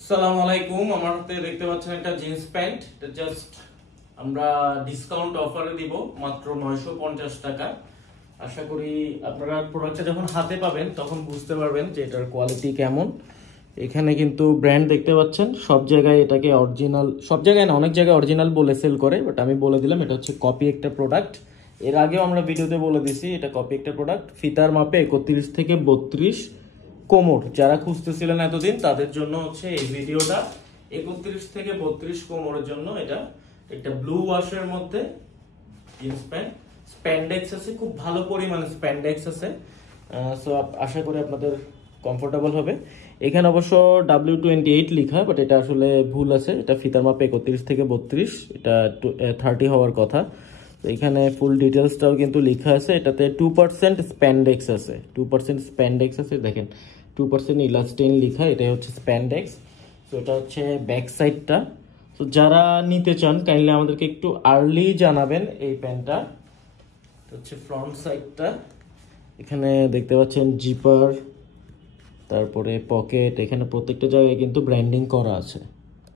আসসালামু আলাইকুম। আমার হাতে দেখতে পাচ্ছেন একটা জিন্স প্যান্ট। এটা জাস্ট আমরা ডিসকাউন্ট অফারে দিব মাত্র 950 টাকা। আশা করি আপনারা প্রোডাক্টটা যখন হাতে পাবেন তখন বুঝতে পারবেন যে এটার কোয়ালিটি কেমন। এখানে কিন্তু ব্র্যান্ড দেখতে পাচ্ছেন, সব জায়গায় এটাকে অরিজিনাল, সব জায়গায় না, অনেক জায়গায় অরিজিনাল বলে সেল করে, বাট আমি বলে দিলাম এটা হচ্ছে কপি একটা প্রোডাক্ট। এর আগেও আমরা ভিডিওতে বলে দিছি এটা কপি একটা প্রোডাক্ট। ফিতার মাপে 31 থেকে 32 কোমর, যারা খুঁজতেছিলেন এতদিন তাদের জন্য হচ্ছে এই ভিডিওটা। 31 থেকে 32 কোমরের জন্য এটা একটা ব্লু ওয়াশের মধ্যে জিন্স প্যান্ট। স্প্যান্ডেক্স আছে, খুব ভালো পরিমাণে স্প্যান্ডেক্স আছে। সো আশা করি আপনাদের কমফোর্টেবল হবে। এখানে অবশ্য W28 লেখা, বাট এটা আসলে ভুল আছে। এটা ফিতার মাপে 31 থেকে 32, এটা 30 হওয়ার কথা। তো এখানে ফুল ডিটেলসটাও কিন্তু লেখা আছে। এটাতে 2% স্প্যান্ডেক্স আছে, 2% স্প্যান্ডেক্স আছে, দেখেন 2% ইলাস্টিন লেখা, এটাই হচ্ছে স্প্যান্ডেক্স। তো এটা হচ্ছে ব্যাক সাইডটা। তো যারা নিতে চান কাইন্ডলি আমাদেরকে একটু আর্লি জানাবেন। এই প্যান্টটা হচ্ছে ফ্রন্ট সাইডটা, এখানে দেখতে পাচ্ছেন জিপার, তারপরে পকেট, এখানে প্রত্যেকটা জায়গায় কিন্তু ব্র্যান্ডিং করা আছে।